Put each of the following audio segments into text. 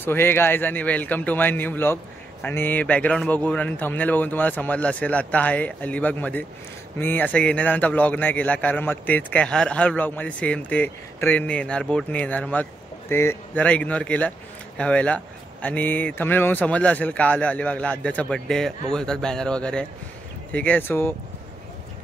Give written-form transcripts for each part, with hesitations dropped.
So hey guys आणि welcome to my new blog. आणि background बघून आणि थंबनेल बघून तुम्हाला समजलं असेल आता आहे अलिबागमध्ये। मी असं येण्या जाण्याचा ब्लॉग नाही केला कारण मग तेच काय हर ब्लॉगमध्ये सेम ते ट्रेनने येणार बोटने येणार, मग ते जरा इग्नोर केलं ह्या वेळेला। आणि थंबनेल बघून समजलं असेल का आलं अलिबागला, आद्याचा बड्डे बघू शकतात बॅनर वगैरे, ठीक आहे। सो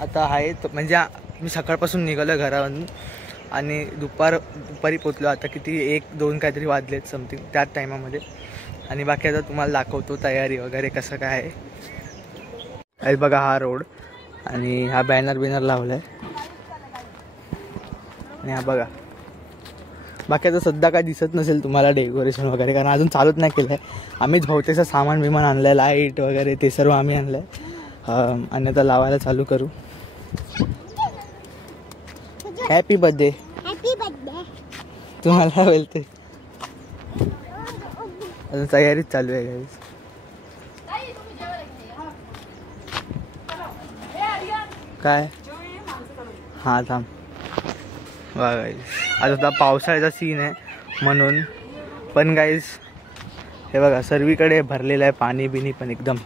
आता आहे म्हणजे मी सकाळपासून निघालो घरामधून आणि दुपारी पोचलो, आता किती 1-2 काहीतरी वाजलेत समथिंग त्याच टायमामध्ये। आणि बाकी आता तुम्हाला दाखवतो तयारी वगैरे कसं काय आहे। आहे बघा हा रोड आणि हा बॅनर लावला आहे आणि हा बघा। बाकी आता सध्या काय दिसत नसेल तुम्हाला डेकोरेशन वगैरे कारण अजून चालूच नाही केलं आहे। आम्हीच बहुतेकचं सामान विमान आणलं आहे, लाईट वगैरे ते सर्व आम्ही आणलं आहे आणि आता लावायला चालू करू। Happy birthday. हॅपी बर्थडे तुम्हाला बोलते। अजून तयारीच चालू आहे गाईस। काय हां थांब वा गाईस, आता पावसाळ्याचा सीन आहे म्हणून, पण गाईस हे बघा सर्वीकडे भरलेलं आहे पाणी बिनी पण एकदम।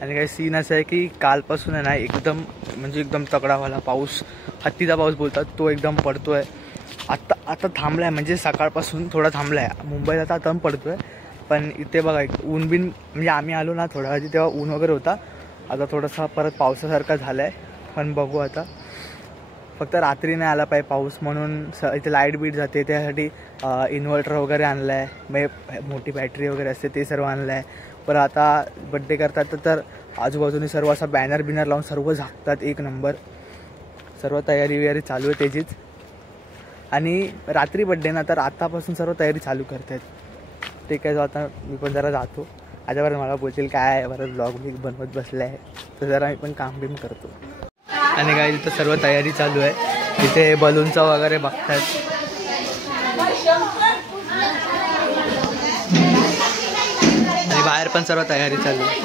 आणि काही सीन असं आहे की कालपासून आहे ना एकदम म्हणजे एकदम तगडावाला पाऊस, हत्तीचा पाऊस बोलतात तो एकदम पडतोय। आता थांबला आहे म्हणजे सकाळपासून थोडा थांबला आहे। मुंबईत आता दम पडतोय पण इथे बघा ऊन बिन म्हणजे आम्ही आलो ना थोडा आधी तेव्हा ऊन वगैरे होता, आता थोडासा परत पावसासारखा झाला आहे। पण बघू आता, फक्त रात्री नाही आला पाहिजे पाऊस म्हणून इथे लाईट बीट जाते त्यासाठी इन्व्हर्टर वगैरे आणलं आहे, म्हणजे मोठी बॅटरी वगैरे असते ते सर्व आणलं आहे। पण आता बड्डे करतात तर आजूबाजूने सर्व असा बॅनर लावून सर्व झाकतात, एक नंबर सर्व तयारी वगैरे चालू आहे त्याचीच। आणि रात्री बड्डे ना तर आतापासून सर्व तयारी चालू करत आहेत, ते काय आता मी पण जरा जातो। आजवर मला बोलतील काय बरं ब्लॉग बी बनवत बसले आहे, तर जरा मी पण काम बिम करतो। आणि काय इथं सर्व तयारी चालू आहे, इथे बलूनचा वगैरे बघतात। आणि बाहेर पण सर्व तयारी चालू आहे।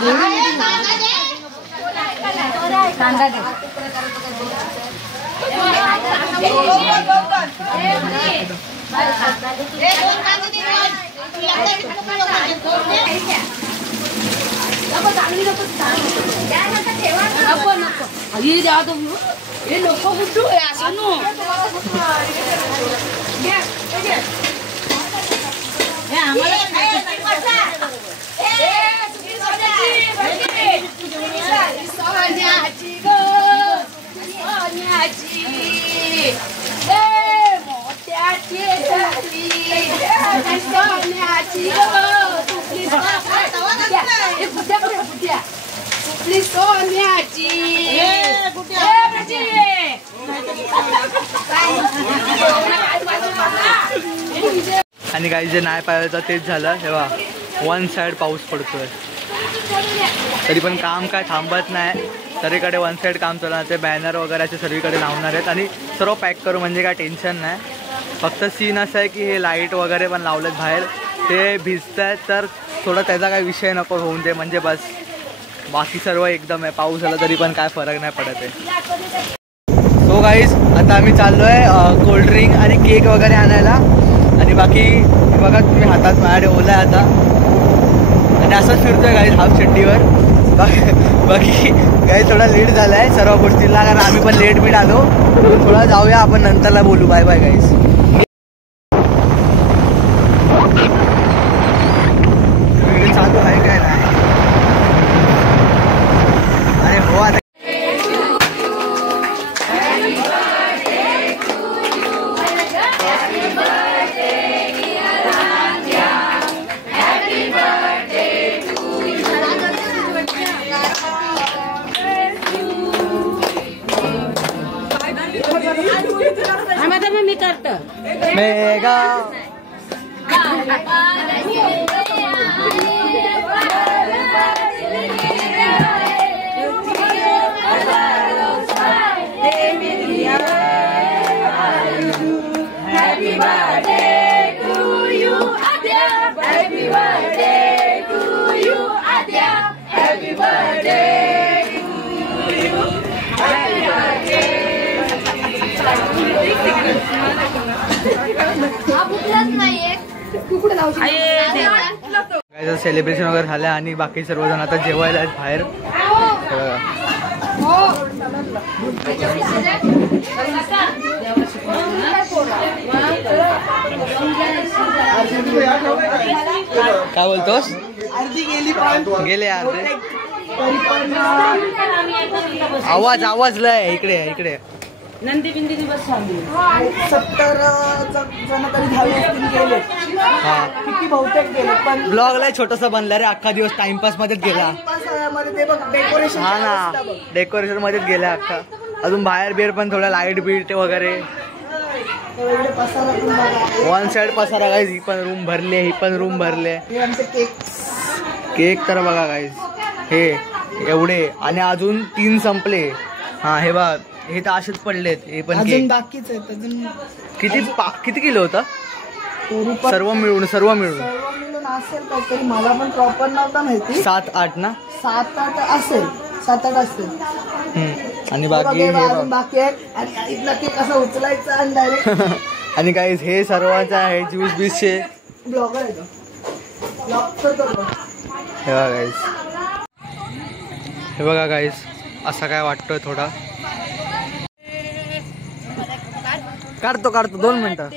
आणि काही जे नाही पाहिजे तेच झालं, तेव्हा वन साइड पाऊस पडतोय तरी पण काम काय थांबत नाही, सगळीकडे वन साइड काम चालू आहे। ते बॅनर वगैरे सर्वीकडे लावणार आहेत आणि सर्व पॅक करू म्हणजे काय टेन्शन नाही। फक्त सीन असं आहे की हे लाईट वगैरे पण लावलेत बाहेर, ते भिजत आहेत तर थोडा त्याचा काही विषय नको होऊन दे म्हणजे बस, बाकी सर्व एकदम आहे। पाऊस आला तरी पण काय फरक नाही पडत आहे। सो गाईज आता आम्ही चाललो आहे कोल्ड्रिंक आणि केक वगैरे आणायला। आणि बाकी बघा तुम्ही हातात माझ्याकडे ओला आहे आता आणि असंच फिरतोय गाईज हाफ चड्डीवर। बाकी काही थोडा लेट झाला आहे सर्व गोष्टीला कारण आम्ही पण लेट बीट आलो, थोडा जाऊया आपण नंतरला बोलू। Bye bye guys. चालू आहे काय नाही अरे हो आता मी करतो मेगा सेलिब्रेशन वगैरे झालं आणि बाकी सर्वजण आता जेवायला आहेत बाहेर. काय बोलतोस? गेले अर्धे. आवाज लय इकडे इकडे. नंदी बिंदी बस 70 जण तरी झाले असतील गेले. किती बहुतेक गेले पण ब्लॉग लय छोटासा बनला रे. अख्खा दिवस टाइमपास मध्येच गेला. डेकोरेशन हा ना डेकोरेशन मध्येच गेला अख्खा. अजून बाहेर बिर पण थोडा लाईट बीट वगैरे. वन साइड पसारा गाईज. ही पण रूम भरले ही पण रूम भरले. केक तर बघा गाईज हे एवढे आणि अजून 3 संपले. हा हे बघ हे तर असेच पडलेत. हे पण अजून बाकीच आहेत. अजून किती किलो होता सर्व मिळून असेल काहीतरी. मला पण प्रॉपर नव्हता माहिती. 7-8 ना. 7-8 असेल. 7-8 असतील. आणि बाकी बाकी आहे इथला केक कसा उचलायचा आणि डायरेक्ट. आणि गाईज हे सर्वांचं आहे ज्यूस बीसचे. ब्लॉगर आहे हे बघा गाईज असा काय वाटतोय थोडा. काढतो 2 मिनिटं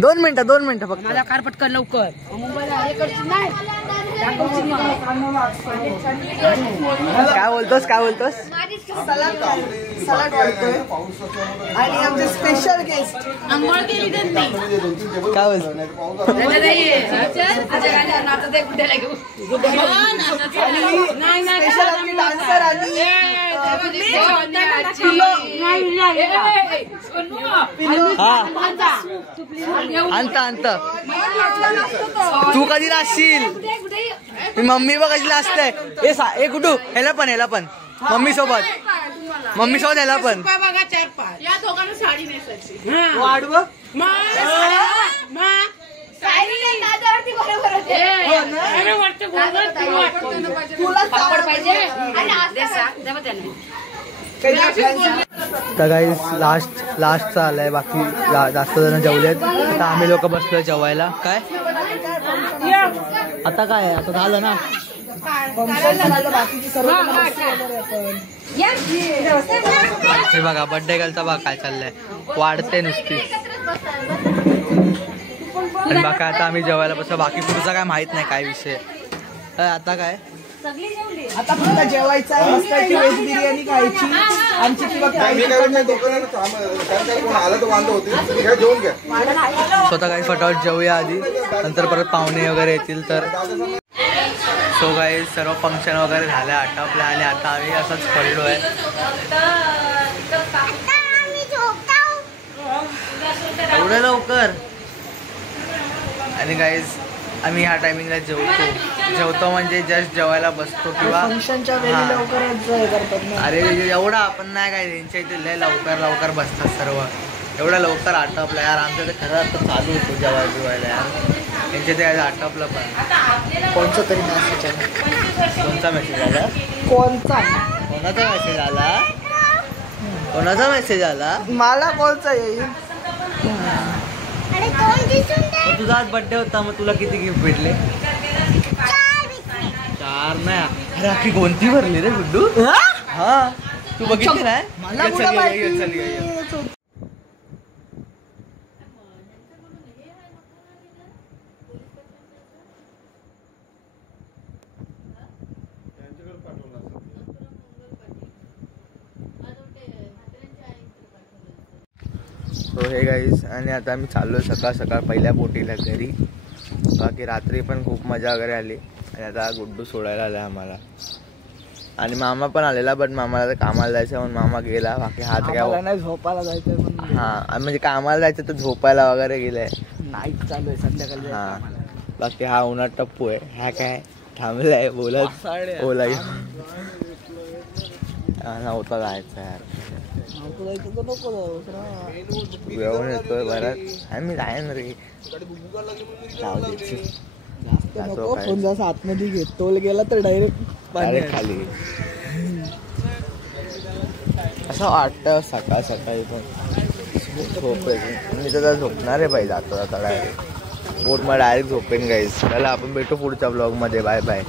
2 मिनिटं फक्त. मला कार पटकन लवकर. काय बोलतोस सलाड वाढतोय. आणि आमचे स्पेशल गेस्ट अंघोळ केली त्यांनी. काय बोलतो स्पेशल आमचे डान्सर आणि आणता तू कधी नाचशील. मी मम्मी बघ कधी नाचते. ए कुठू ह्याला पण मम्मी सोबत ह्याला पण. या दोघांना साडी नेसायची. वाढव तर गाईस लास्टचा आलाय. बाकी जास्त जण जेवलेत. आता आम्ही लोक बसलोय जेवायला. काय आता काय आता झालं ना. बाकीची सर्व हे बघा बर्थडे गेलता बघा काय चाललंय. वाढते नुसती. आणि बाकी आता आम्ही जेवायला बसलो. बाकी पुढचा काय माहित नाही काय विषय. आता काय आता फक्त जेवायचं आहे. मस्त व्हेज बिर्याणी खायची. आमची स्वतः काही फटाफट जेवूया आधी. नंतर परत पाहुणे वगैरे येतील तर. सो काही सर्व फंक्शन वगैरे झालं आटोपलं आणि आता आम्ही असंच पडलोय. एवढं लवकर. आणि गाईज आम्ही ह्या टायमिंगला जेवतो म्हणजे जस्ट जेवायला बसतो किंवा फंक्शनच्या वेळी लवकर करतात. अरे एवढा आपण नाही काय. त्यांच्या इथे लय लवकर बसतात सर्व. एवढा लवकर आटोपला यार. आमचं तर खरं आता चालू होतो जेवायला यार. त्यांच्या ते आटोपलं पण. कोणचा तरी मेसेज आला. कोणता मेसेज आला. कोणाचा मेसेज आला. मला कोणचा येईल. तुझा आज बर्थडे होता मग तुला किती गिफ्ट भेटले. 4 नाही. अरे अख्खी कोणती भरली रे गुड्डू. हा तू बघितली नाही. सो हे गाईज आणि आता आम्ही चाललो सकाळ पहिल्या बोटीला घरी. बाकी रात्री पण खूप मजा वगैरे आली. आणि आता गुड्डू सोडायला आला आम्हाला. आणि मामा पण आलेला बट मामाला तर कामाला जायचं म्हणून मामा गेला. बाकी हा तर काय झोपायला जायचं. हा म्हणजे कामाला जायचं तर झोपायला वगैरे गेलाय. नाईट चालू आहे संध्याकाळी. हा बाकी हा उन्हात टप्पू आहे. ह्या काय थांबलाय बोलत ओला नव्हता जायचं यार. येऊन येतोय बराच. आम्ही जाईन रे. आतमध्ये घेत टोल गेला तर डायरेक्ट खाली. असं वाटतं सकाळी पण झोपेन मी तर झोपणार आहे पाहिजे आता डायरेक्ट बोट मला डायरेक्ट झोपेन गाईज. चला आपण भेटू पुढच्या ब्लॉगमध्ये. Bye bye.